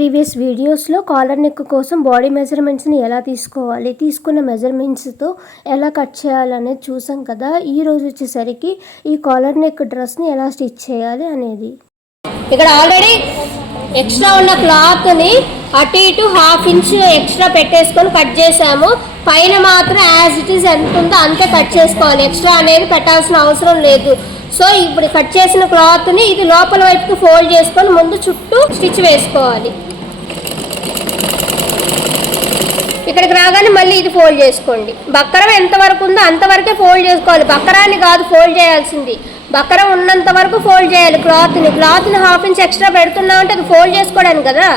Previous వీడియోస్లో collar neck కోసం body మెజర్మెంట్స్ని ఎలా తీసుకోవాలి, తీసుకున్న మెజర్మెంట్స్తో ఎలా కట్ చేయాలనేది చూసాం కదా. ఈరోజు వచ్చేసరికి ఈ కాలర్ నెక్ డ్రెస్ని ఎలా స్టిచ్ చేయాలి అనేది. ఇక్కడ ఆల్రెడీ ఎక్స్ట్రా ఉన్న క్లాత్ని అటు ఇటు ½ ఇంచ్ ఎక్స్ట్రా పెట్టేసుకొని కట్ చేసాము. పైన మాత్రం యాజ్ ఇట్ ఈస్ ఎంత ఉందో అంతే కట్ చేసుకోవాలి, ఎక్స్ట్రా అనేది పెట్టాల్సిన అవసరం లేదు. సో ఇప్పుడు కట్ చేసిన క్లాత్ని ఇది లోపల వైపుకి ఫోల్డ్ చేసుకొని ముందు చుట్టూ స్టిచ్ వేసుకోవాలి. ఇక్కడికి రాగానే మళ్ళీ ఇది ఫోల్డ్ చేసుకోండి. బక్కరం ఎంతవరకు ఉందో అంతవరకే ఫోల్డ్ చేసుకోవాలి, బక్కరాన్ని కాదు ఫోల్డ్ చేయాల్సింది. బక్కరం ఉన్నంత వరకు ఫోల్డ్ చేయాలి. క్లాత్ని ½ ఇంచ్ ఎక్స్ట్రా పెడుతున్నామంటే అది ఫోల్డ్ చేసుకోవడానికి కదా.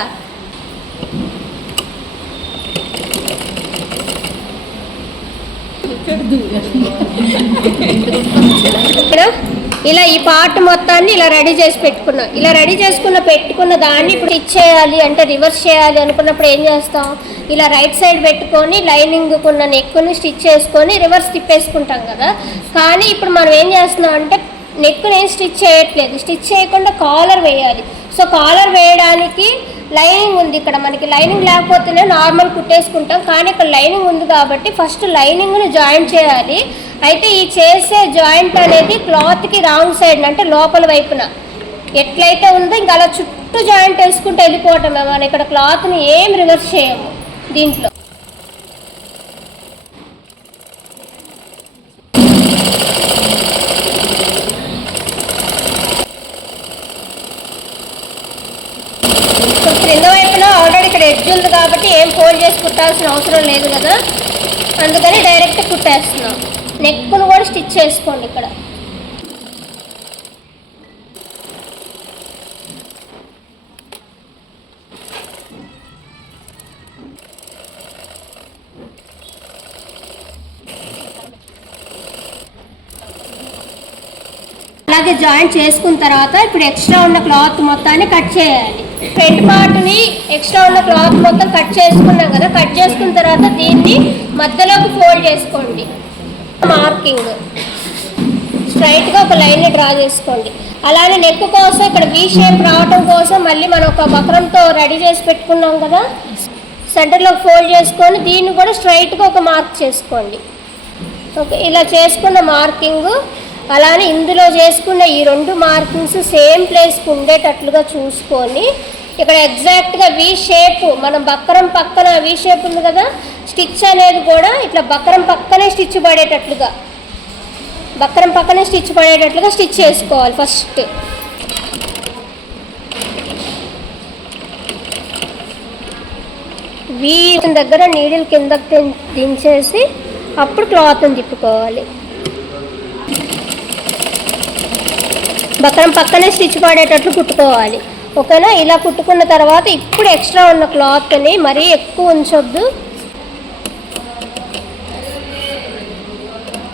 ఇలా ఈ పార్ట్ మొత్తాన్ని ఇలా రెడీ చేసి పెట్టుకున్నాం. ఇలా రెడీ పెట్టుకున్న దాన్ని ఇప్పుడు ఇచ్చేయాలి అంటే రివర్స్ చేయాలి అనుకున్నప్పుడు ఏం చేస్తాం, ఇలా రైట్ సైడ్ పెట్టుకొని లైనింగ్ ఉన్న నెక్ని స్టిచ్ చేసుకొని రివర్స్ తిప్పేసుకుంటాం కదా. కానీ ఇప్పుడు మనం ఏం చేస్తున్నాం అంటే నెక్ని ఏం స్టిచ్ చేయట్లేదు, స్టిచ్ చేయకుండా కాలర్ వేయాలి. సో కాలర్ వేయడానికి లైనింగ్ ఉంది, ఇక్కడ మనకి లైనింగ్ లేకపోతేనే నార్మల్ కుట్టేసుకుంటాం. కానీ ఇక్కడ లైనింగ్ ఉంది కాబట్టి ఫస్ట్ లైనింగ్ని జాయింట్ చేయాలి. అయితే ఈ చేసే జాయింట్ అనేది క్లాత్కి రాంగ్ సైడ్ అంటే లోపల వైపున ఎట్లయితే ఉందో ఇంకా అలా చుట్టూ జాయింట్ వేసుకుంటూ వెళ్ళిపోవటమే. మనం ఇక్కడ క్లాత్ని ఏం రివర్స్ చేయము దీంట్లో. క్రింద వైపున ఆల్రెడీ ఇక్కడ ఎడ్జ్ ఉంది కాబట్టి ఏం ఫోల్డ్ చేసి కుట్టాల్సిన అవసరం లేదు కదా, అందుకని డైరెక్ట్ కుట్టేస్తున్నాం. నెక్ను కూడా స్టిచ్ చేసుకోండి. ఇక్కడ అలాగే జాయింట్ చేసుకున్న తర్వాత ఇప్పుడు ఎక్స్ట్రా ఉన్న క్లాత్ మొత్తాన్ని కట్ చేయాలి. ఫ్రంట్ పార్ట్ని ఎక్స్ట్రా ఉన్న క్లాత్ మొత్తం కట్ చేసుకున్నాం కదా. కట్ చేసుకున్న తర్వాత దీన్ని మధ్యలోకి ఫోల్డ్ చేసుకోండి. మార్కింగ్ స్ట్రైట్గా ఒక లైన్ని డ్రా చేసుకోండి. అలానే నెక్ కోసం ఇక్కడ వీ షేప్ రావటం కోసం మళ్ళీ మనం ఒక బక్రంతో రెడీ చేసి పెట్టుకున్నాం కదా, సెంటర్లోకి ఫోల్డ్ చేసుకొని దీన్ని కూడా స్ట్రైట్గా ఒక మార్క్ చేసుకోండి. ఓకే, ఇలా చేసుకున్న మార్కింగ్ అలానే ఇందులో చేసుకున్న ఈ 2 మార్కింగ్స్ సేమ్ ప్లేస్కి ఉండేటట్లుగా చూసుకొని ఇక్కడ ఎగ్జాక్ట్గా వీ షేప్, మనం బక్కరం పక్కన వీ షేప్ ఉంది కదా, స్టిచ్ అనేది కూడా ఇట్లా బక్కరం పక్కనే స్టిచ్ పడేటట్లుగా స్టిచ్ చేసుకోవాలి. ఫస్ట్ వీ దగ్గర నీడిల్ కిందకి దించేసి అప్పుడు క్లాత్ని తిప్పుకోవాలి. బక్కరం పక్కనే స్టిచ్ పడేటట్లు కుట్టుకోవాలి. ఓకేనా, ఇలా కుట్టుకున్న తర్వాత ఇప్పుడు ఎక్స్ట్రా ఉన్న క్లాత్ని మరీ ఎక్కువ ఉంచొద్దు,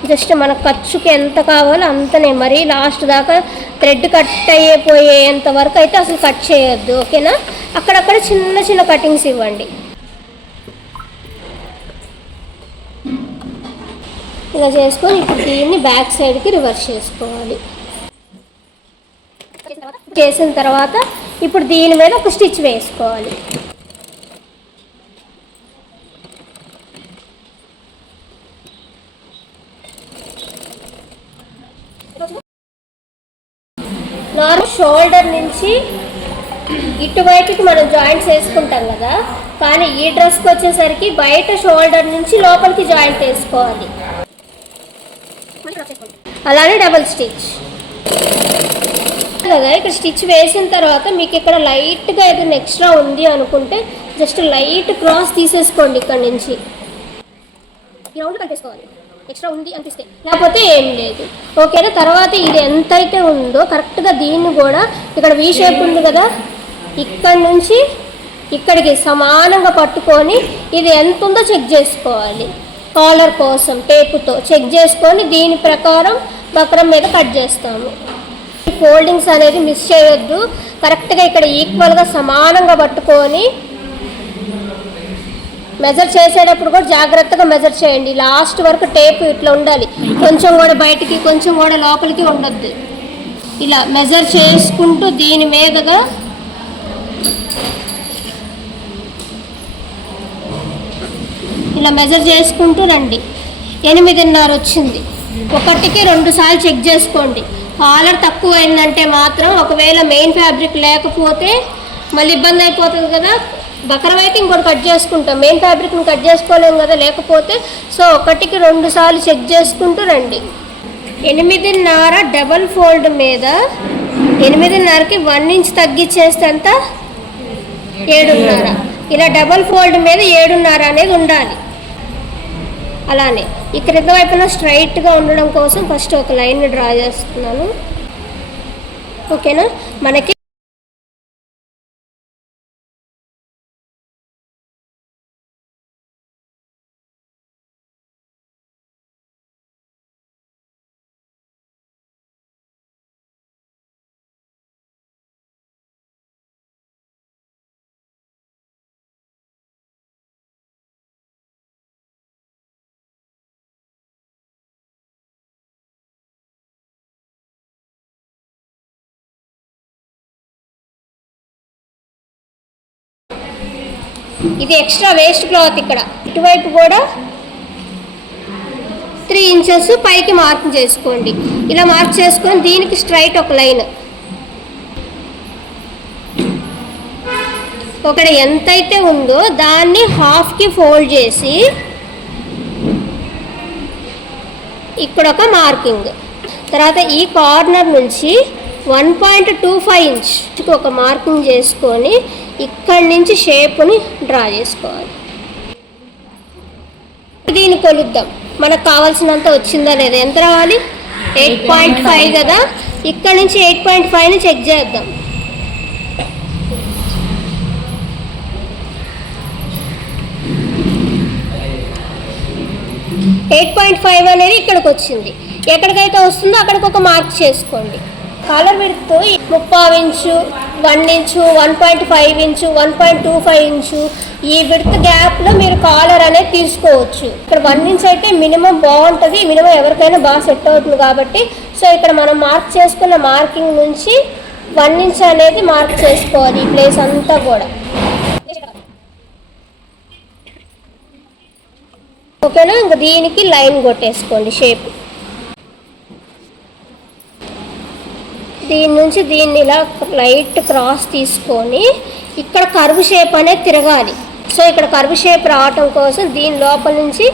జస్ట్ మన ఖర్చుకి ఎంత కావాలో అంతనే, మరీ లాస్ట్ దాకా థ్రెడ్ కట్ అయిపోయేంత వరకు అయితే అసలు కట్ చేయొద్దు. ఓకేనా, అక్కడక్కడ చిన్న చిన్న కటింగ్స్ ఇవ్వండి. ఇలా చేసుకొని ఇప్పుడు దీన్ని బ్యాక్ సైడ్కి రివర్స్ చేసుకోవాలి. చేసిన తర్వాత ఇప్పుడు దీని మీద ఒక స్టిచ్ వేసుకోవాలి. నార్మల్ షోల్డర్ నుంచి ఇటువైపుకి మనం జాయింట్స్ వేసుకుంటాం కదా, కానీ ఈ డ్రెస్కి వచ్చేసరికి బయట షోల్డర్ నుంచి లోపలికి జాయింట్ వేసుకోవాలి. అలానే డబుల్ స్టిచ్ కదా. ఇక్కడ స్టిచ్ వేసిన తర్వాత మీకు ఇక్కడ లైట్గా ఏదైనా ఎక్స్ట్రా ఉంది అనుకుంటే జస్ట్ లైట్ క్రాస్ తీసేసుకోండి. ఇక్కడ నుంచి రౌండ్ కట్టేసుకోవాలి, ఎక్స్ట్రా ఉంది అనిపిస్తే, లేకపోతే ఏం లేదు. ఓకేనా, తర్వాత ఇది ఎంతైతే ఉందో కరెక్ట్గా దీన్ని కూడా ఇక్కడ వీ షేప్ ఉంది కదా, ఇక్కడ నుంచి ఇక్కడికి సమానంగా పట్టుకొని ఇది ఎంత ఉందో చెక్ చేసుకోవాలి. కాలర్ కోసం టేపుతో చెక్ చేసుకొని దీని ప్రకారం బక్రం మీద కట్ చేస్తాము. ఫోల్డింగ్స్ అనేది మిస్ చేయొద్దు, కరెక్ట్గా ఇక్కడ ఈక్వల్గా సమానంగా పట్టుకొని మెజర్ చేసేటప్పుడు కూడా జాగ్రత్తగా మెజర్ చేయండి. లాస్ట్ వరకు టేప్ ఇట్లా ఉండాలి, కొంచెం కూడా బయటికి కొంచెం కూడా లోపలికి ఉండొద్దు. ఇలా మెజర్ చేసుకుంటూ దీని మీదగా ఇలా మెజర్ చేసుకుంటూ రండి. 8.5 వచ్చింది. ఒకటికి 2 సార్లు చెక్ చేసుకోండి. కాలర్ తక్కువ అయిందంటే మాత్రం, ఒకవేళ మెయిన్ ఫ్యాబ్రిక్ లేకపోతే మళ్ళీ ఇబ్బంది అయిపోతుంది కదా. బకరం అయితే ఇంకోటి కట్ చేసుకుంటాం, మెయిన్ ఫ్యాబ్రిక్ని కట్ చేసుకోలేము కదా లేకపోతే. సో ఒకటికి 2 సార్లు చెక్ చేసుకుంటూ రండి. 8.5 డబల్ ఫోల్డ్ మీద 8.5కి 1 ఇంచ్ తగ్గించేస్తే అంత 7.5. ఇలా డబల్ ఫోల్డ్ మీద 7.5 అనేది ఉండాలి. అలానే ఈ క్రింద వైపున స్ట్రైట్గా ఉండడం కోసం ఫస్ట్ ఒక లైన్ డ్రా చేస్తున్నాను. ఓకేనా. మనకి ఇది ఎక్స్ట్రా వేస్ట్ క్లాత్. ఇక్కడ ఇటువైపు కూడా 3 ఇంచెస్ పైకి మార్క్ చేసుకోండి. ఇలా మార్క్ చేసుకొని దీనికి స్ట్రైట్ ఒక లైన్. ఒకడ ఎంతైతే ఉందో దాన్ని హాఫ్కి ఫోల్డ్ చేసి ఇక్కడ ఒక మార్కింగ్. తర్వాత ఈ కార్నర్ నుంచి 1.25 ఇంచ్ ఒక మార్కింగ్ చేసుకొని ఇక్కడి నుంచి షేప్ని డ్రా చేసుకోవాలి. దీన్ని కొలుద్దాం, మనకు కావాల్సినంత వచ్చిందా లేదా. ఎంత రావాలి? 8.5 కదా. ఇక్కడ నుంచి 8.5ని చెక్ చేద్దాం. .5 అనేది ఇక్కడికి వచ్చింది. ఎక్కడికైతే వస్తుందో అక్కడికి ఒక మార్క్ చేసుకోండి. Collar width 30 inch, 1 inch, 1.5 inch, 1.25 inch ఈ విడ్త్ గ్యాప్లో మీరు కాలర్ అనేది తీసుకోవచ్చు. ఇక్కడ 1 ఇంచ్ అయితే మినిమం బాగుంటుంది, మినిమం ఎవరికైనా బాగా సెట్ అవుతుంది కాబట్టి. సో ఇక్కడ మనం మార్క్ చేసుకున్న మార్కింగ్ నుంచి 1 ఇంచ్ అనేది మార్క్ చేసుకోవాలి ఈ ప్లేస్ అంతా కూడా. ఓకేనా. ఇంకా దీనికి లైన్ కొట్టేసుకోండి షేప్. దీని నుంచి దీన్ని ఇలా లైట్ క్రాస్ తీసుకొని ఇక్కడ కర్వ్ షేప్ అనేది తిరగాలి. సో ఇక్కడ కర్వ్ షేప్ రావటం కోసం దీని లోపల నుంచి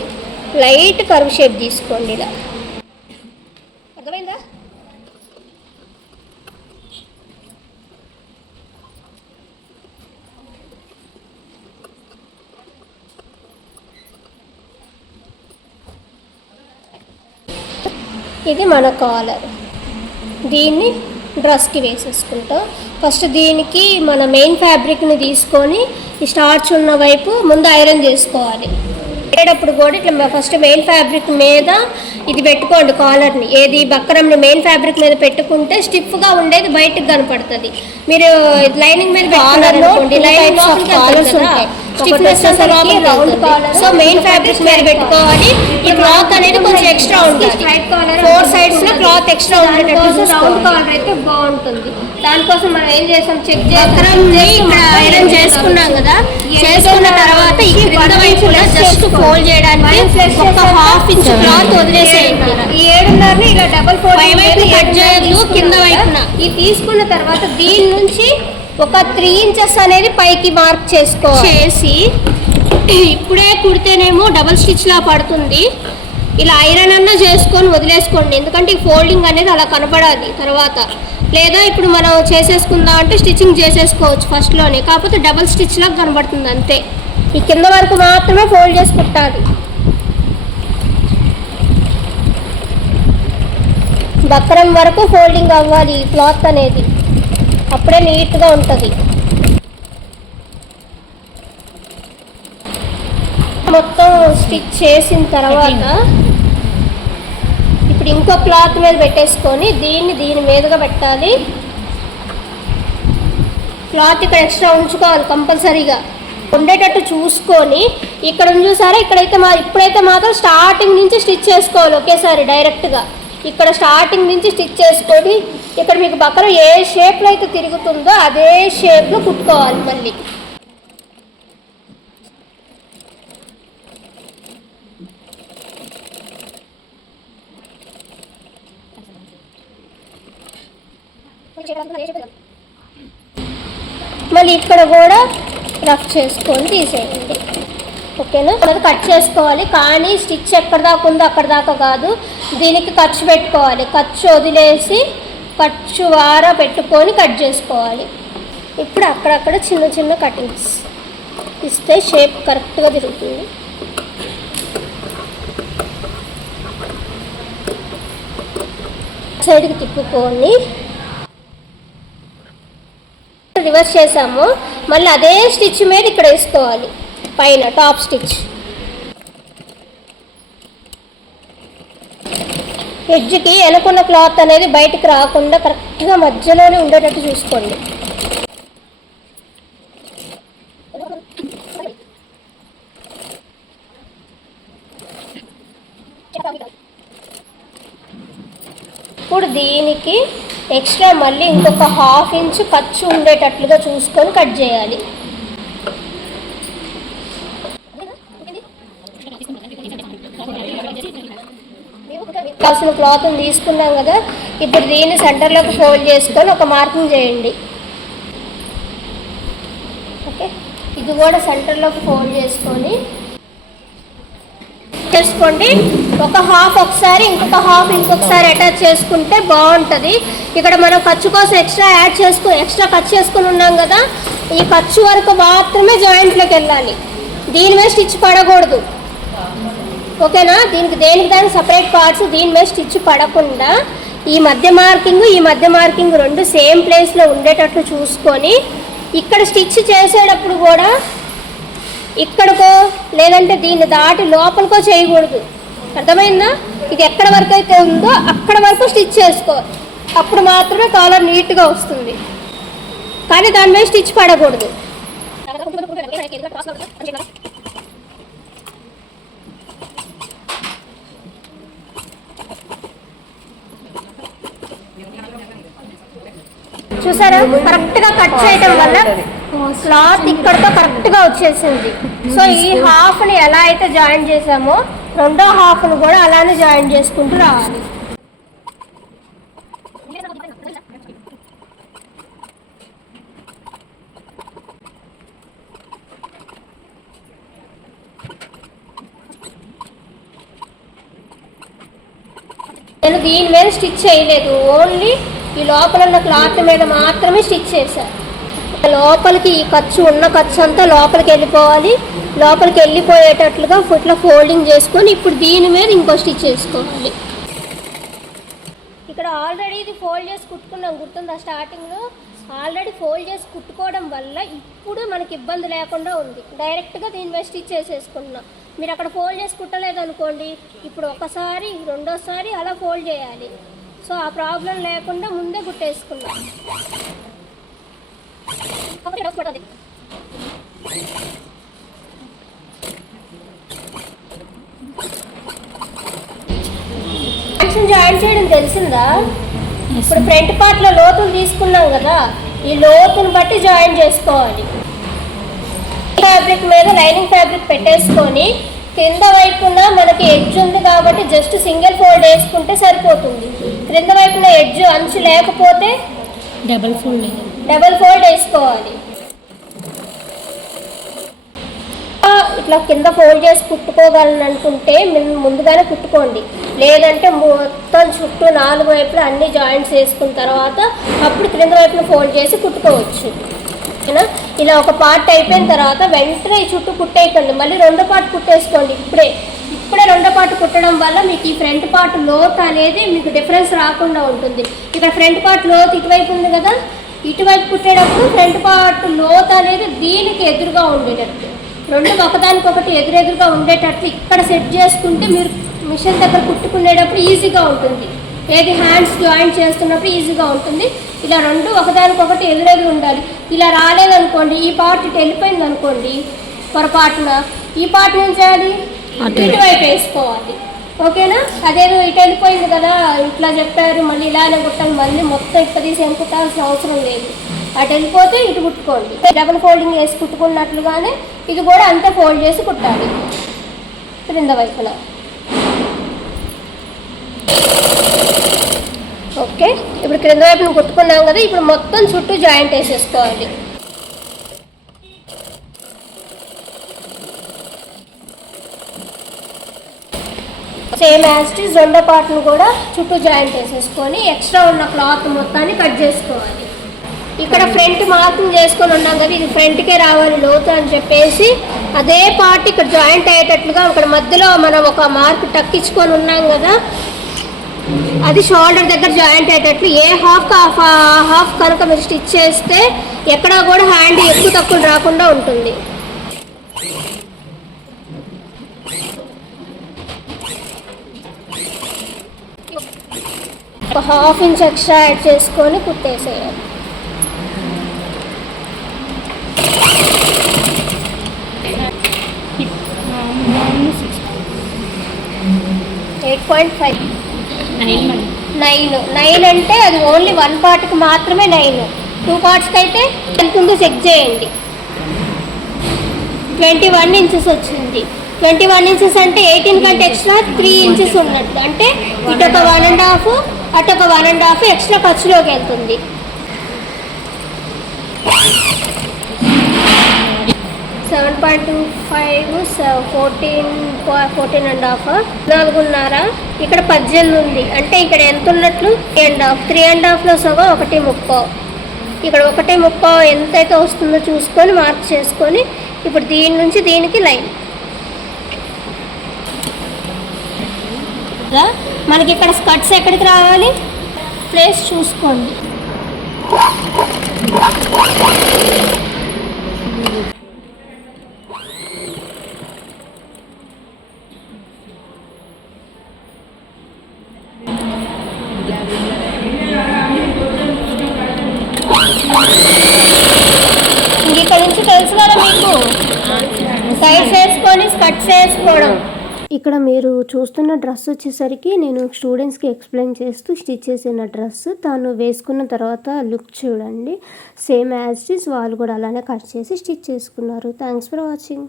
లైట్ కర్వ్ షేప్ తీసుకోండి. ఇలా అర్థమైందా? ఇది మన కాలర్. దీన్ని డ్రెస్కి వేసేసుకుంటాం. ఫస్ట్ దీనికి మన మెయిన్ ఫ్యాబ్రిక్ని తీసుకొని ఈ స్టార్చ్ ఉన్న వైపు ముందు ఐరన్ చేసుకోవాలి. వేసేటప్పుడు కూడా ఇట్లా ఫస్ట్ మెయిన్ ఫ్యాబ్రిక్ మీద ఇది పెట్టుకోండి కాలర్ని. ఏది బక్కరంని మెయిన్ ఫ్యాబ్రిక్ మీద పెట్టుకుంటే స్టిఫ్గా ఉండేది బయటకు కనపడుతుంది. మీరు లైనింగ్ మీద పెట్టుకోండి, లైనింగ్ కాలర్స్ ఉంటాయి, stiffness round caller. So main fabric మీద పెట్టుకోవాలి. ఈ క్లాత్ అనేది కొంచెం ఎక్స్ట్రా ఉంటుంది, 4 సైడ్స్ లో క్లాత్ ఎక్స్ట్రా ఉండేటట్టు రౌండ్ కాలర్ అయితే బాగుంటుంది. దానికోసం మనం ఏం చేసాం, చెక్ ఇక్కడ ఐరన్ చేసుకున్నాం కదా. చేసుకున్న తర్వాత ఈ క్రింద వైపు జస్ట్ ఫోల్డ్ చేయడానికి ఒక 1/2 ఇంచ్ క్లాత్ వదిలేసేయండి. ఈ 7.5ని ఇలా డబల్ ఫోల్డ్ వైపు కట్ చేయొద్దు, కింద వైపున. ఇది తీసుకున్న తర్వాత దీని నుంచి ఒక 3 ఇంచెస్ అనేది పైకి మార్క్ చేసి ఇప్పుడే కుడితేనేమో డబల్ స్టిచ్లా పడుతుంది. ఇలా ఐరన్ అన్నా చేసుకొని వదిలేసుకోండి, ఎందుకంటే ఈ ఫోల్డింగ్ అనేది అలా కనపడాలి తర్వాత. లేదా ఇప్పుడు మనం చేసేసుకుందాం అంటే స్టిచ్చింగ్ చేసేసుకోవచ్చు ఫస్ట్లోనే, కాకపోతే డబల్ స్టిచ్లా కనబడుతుంది అంతే. ఈ కింద వరకు మాత్రమే ఫోల్డ్ చేసి కుట్టాలి. బక్రం వరకు ఫోల్డింగ్ అవ్వాలి ఈ క్లాత్ అనేది, అప్పుడే నీట్గా ఉంటుంది. మొత్తం స్టిచ్ చేసిన తర్వాత ఇప్పుడు ఇంకో క్లాత్ మీద పెట్టేసుకొని దీని మీదుగా పెట్టాలి. క్లాత్ ఇక్కడ ఎక్స్ట్రా ఉంచుకోవాలి కంపల్సరీగా ఉండేటట్టు చూసుకొని. ఇక్కడ చూసారా, ఇప్పుడైతే మాత్రం స్టార్టింగ్ నుంచి స్టిచ్ చేసుకోవాలి ఒకేసారి డైరెక్ట్గా. ఇక్కడ స్టార్టింగ్ నుంచి స్టిచ్ చేసుకొని ఇక్కడ మీకు బక్కర ఏ షేప్లో అయితే తిరుగుతుందో అదే షేప్లో కుట్టుకోవాలి. మళ్ళీ మళ్ళీ ఇక్కడ కూడా రఫ్ చేసుకొని తీసేయండి. ఓకేనా? అది కట్ చేసుకోవాలి, కానీ స్టిచ్ ఎక్కడ దాకా ఉందో అక్కడ దాకా కాదు, దీనికి ఖర్చు పెట్టుకోవాలి. ఖర్చు వదిలేసి ఖర్చు వారా పెట్టుకొని కట్ చేసుకోవాలి. ఇప్పుడు అక్కడక్కడ చిన్న చిన్న కటింగ్స్ ఇస్తే షేప్ కరెక్ట్గా తిరుగుతుంది. సైడ్కి తిప్పుకొని రివర్స్ చేసాము, మళ్ళీ అదే స్టిచ్ మీద ఇక్కడ వేసుకోవాలి పైన టాప్ స్టిచ్. ఎడ్జ్కి వెనకున్న క్లాత్ అనేది బయటికి రాకుండా కరెక్ట్గా మధ్యలోనే ఉండేటట్టు చూసుకోండి. ఇప్పుడు దీనికి ఎక్స్ట్రా మళ్ళీ ఇంకొక 1/2 ఇంచ్ ఖర్చు ఉండేటట్లుగా చూసుకొని కట్ చేయాలి. కావాల్సిన క్లాత్ని తీసుకున్నాం కదా, ఇప్పుడు దీన్ని సెంటర్లోకి ఫోల్డ్ చేసుకొని ఒక మార్కింగ్ చేయండి. ఓకే, ఇది కూడా సెంటర్లోకి ఫోల్డ్ చేసుకోండి. ఒక 1/2 ఒకసారి, ఇంకొక 1/2 ఇంకొకసారి అటాచ్ చేసుకుంటే బాగుంటుంది. ఇక్కడ మనం ఖర్చు కోసం ఎక్స్ట్రా కట్ చేసుకుని ఉన్నాం కదా, ఈ ఖర్చు వరకు మాత్రమే జాయింట్లోకి వెళ్ళాలి, దీని మీద స్టిచ్ పడకూడదు. ఓకేనా? దేనికి దానికి సపరేట్ పార్ట్స్, దీని మీద స్టిచ్ పడకుండా ఈ మధ్య మార్కింగ్ రెండు సేమ్ ప్లేస్లో ఉండేటట్లు చూసుకొని ఇక్కడ స్టిచ్ చేసేటప్పుడు కూడా ఇక్కడికో లేదంటే దీన్ని దాటి లోపలికో చేయకూడదు. అర్థమైందా? ఇది ఎక్కడ వరకు అయితే ఉందో అక్కడ వరకు స్టిచ్ చేసుకో, అప్పుడు మాత్రమే కాలర్ నీట్గా వస్తుంది, కానీ దాని మీద స్టిచ్ పడకూడదు. చూసారా, కరెక్ట్గా కట్ చేయడం వల్ల క్లాత్ ఇక్కడతో కరెక్ట్గా వచ్చేసింది. సో ఈ హాఫ్ని ఎలా అయితే జాయిన్ చేసామో రెండో హాఫ్ను కూడా అలానే జాయిన్ చేసుకుంటూ రావాలి. నేను దీని మీద స్టిచ్ చేయలేదు, ఓన్లీ ఈ లోపల ఉన్న క్లాత్ మీద మాత్రమే స్టిచ్ చేశాను. లోపలికి ఈ ఉన్న ఖర్చు అంతా లోపలికి వెళ్ళిపోవాలి, లోపలికి వెళ్ళిపోయేటట్లుగా ఇట్లా ఫోల్డింగ్ చేసుకొని ఇప్పుడు దీని మీద ఇంకో స్టిచ్ చేసుకోవాలి. ఇక్కడ ఆల్రెడీ ఇది ఫోల్డ్ చేసి కుట్టుకున్నాం, గుర్తుందా? స్టార్టింగ్లో ఆల్రెడీ ఫోల్డ్ చేసి కుట్టుకోవడం వల్ల ఇప్పుడు మనకి ఇబ్బంది లేకుండా ఉంది. డైరెక్ట్గా దీని మీద స్టిచ్ చేసేసుకున్నాం. మీరు అక్కడ ఫోల్డ్ చేసి కుట్టలేదు అనుకోండి, ఇప్పుడు ఒకసారి రెండోసారి అలా ఫోల్డ్ చేయాలి. సో ఆ ప్రాబ్లం లేకుండా ముందే కుట్టేసుకున్నాం. జాయిన్ చేయడం తెలిసిందా? ఇప్పుడు ఫ్రంట్ పార్ట్లో లోతులు తీసుకున్నాం కదా, ఈ లోతుని బట్టి జాయిన్ చేసుకోవాలి. ఫ్యాబ్రిక్ మీద లైనింగ్ ఫ్యాబ్రిక్ పెట్టేసుకొని కింద వైపున మనకి ఎడ్జ్ ఉంది కాబట్టి జస్ట్ సింగిల్ ఫోల్డ్ వేసుకుంటే సరిపోతుంది. క్రింద వైపున ఎడ్జ్ అంచు లేకపోతే డబల్ ఫోల్డ్ వేసుకోవాలి. ఇట్లా కింద ఫోల్డ్ చేసి కుట్టుకోగలను అనుకుంటే ముందుగానే కుట్టుకోండి, లేదంటే మొత్తం చుట్టూ 4 వైపులు అన్ని జాయింట్స్ వేసుకున్న తర్వాత అప్పుడు క్రింద వైపున ఫోల్డ్ చేసి కుట్టుకోవచ్చు. ఓకేనా? ఇలా ఒక పార్ట్ అయిపోయిన తర్వాత వెంటనే ఈ చుట్టూ కుట్టేయకండి, మళ్ళీ రెండో పార్ట్ కుట్టేసుకోండి. ఇప్పుడే రెండో పార్ట్ కుట్టడం వల్ల మీకు ఈ ఫ్రంట్ పార్ట్ లోత్ అనేది మీకు డిఫరెన్స్ రాకుండా ఉంటుంది. ఇక్కడ ఫ్రంట్ పార్ట్ లోత్ ఇటువైపు ఉంది కదా, ఇటువైపు కుట్టేటప్పుడు ఫ్రంట్ పార్ట్ లోత్ అనేది దీనికి ఎదురుగా ఉండేటట్టు, రెండు ఒకదానికొకటి ఎదురెదురుగా ఉండేటట్లు ఇక్కడ సెట్ చేసుకుంటే మీరు మిషన్ దగ్గర కుట్టుకునేటప్పుడు ఈజీగా ఉంటుంది. ఏది హ్యాండ్స్ జాయింట్ చేస్తున్నప్పుడు ఈజీగా ఉంటుంది. ఇలా రెండు ఒకదానికొకటి ఎదురెదురు ఉండాలి. ఇలా రాలేదనుకోండి, ఈ పార్ట్ ఇటు వెళ్ళిపోయింది అనుకోండి పొరపాటున, ఈ పార్ట్ ఏం చేయాలి? ఇటువైపు వేసుకోవాలి. ఓకేనా? అదేదో ఇటు వెళ్ళిపోయింది కదా, ఇట్లా చెప్పారు మళ్ళీ ఇలానే కుట్టాలి, మళ్ళీ మొత్తం ఇట్లా తీసి ఏం కుట్టాల్సిన అవసరం లేదు. అటు వెళ్ళిపోతే ఇటు కుట్టుకోండి. డబుల్ ఫోల్డింగ్ వేసి కుట్టుకున్నట్లుగానే ఇది కూడా అంతే ఫోల్డ్ చేసి కుట్టాలి క్రింద వైపున. ఓకే, ఇప్పుడు క్రింద వైపును కుట్టుకున్నాం కదా, ఇప్పుడు మొత్తం చుట్టూ జాయింట్ వేసేసుకోవాలి. సేమ్ యాజ్ ఇట్ ఈజ్ రెండో పార్ట్ను కూడా చుట్టూ జాయింట్ వేసేసుకొని ఎక్స్ట్రా ఉన్న క్లాత్ మొత్తాన్ని కట్ చేసుకోవాలి. ఇక్కడ ఫ్రంట్ మార్కింగ్ చేసుకొని ఉన్నాం కదా, ఇది ఫ్రంట్కే రావాలి లోతు అని చెప్పేసి అదే పార్ట్ ఇక్కడ జాయింట్ అయ్యేటట్లుగా ఇక్కడ మధ్యలో మనం ఒక మార్క్ టక్కించుకొని ఉన్నాం కదా, అది షోల్డర్ దగ్గర జాయింట్ అయ్యేటట్లు ఏ హాఫ్ కనుక మీరు స్టిచ్ చేస్తే ఎక్కడా కూడా హ్యాండ్ ఎక్కువ తక్కువ రాకుండా ఉంటుంది. ఒక ½ ఇంచ్ ఎక్స్ట్రా యాడ్ చేసుకొని కుట్టేసేయాలి. 8.5 9 అంటే అది ఓన్లీ 1 పార్ట్కి మాత్రమే 9, 2 పార్ట్స్కి అయితే ఎంత ఉందో చెక్ చేయండి. 21 ఇంచెస్ వచ్చింది. 21 ఇంచెస్ అంటే 18 కంటే ఎక్స్ట్రా 3 ఇంచెస్ ఉన్నట్టు, అంటే ఇటు ఒక 1.5 అటు ఒక 1.5 ఎక్స్ట్రా ఖర్చులోకి వెళ్తుంది. 7.25 14.5 4.5 ఇక్కడ 18 ఉంది, అంటే ఇక్కడ ఎంత ఉన్నట్లు 3.5లో సగం 1.30. ఇక్కడ 1.30 ఎంతైతే వస్తుందో చూసుకొని మార్క్ చేసుకొని ఇప్పుడు దీని నుంచి దీనికి లైన్. మనకి ఇక్కడ స్కర్ట్స్ ఎక్కడికి రావాలి ప్లేస్ చూసుకోండి. ఇక్కడ నుంచి తెలుసు కదా మీకు, సైడ్స్ వేసుకొని స్కర్ట్స్ వేసుకోవడం. ఇక్కడ మీరు చూస్తున్న డ్రెస్ వచ్చేసరికి నేను స్టూడెంట్స్కి ఎక్స్ప్లెయిన్ చేస్తూ స్టిచ్ చేసిన డ్రెస్. తను వేసుకున్న తర్వాత లుక్ చూడండి, సేమ్ యాజ్ ఇట్ ఈస్ వాళ్ళు కూడా అలానే కట్ చేసి స్టిచ్ చేసుకున్నారు. Thanks for watching.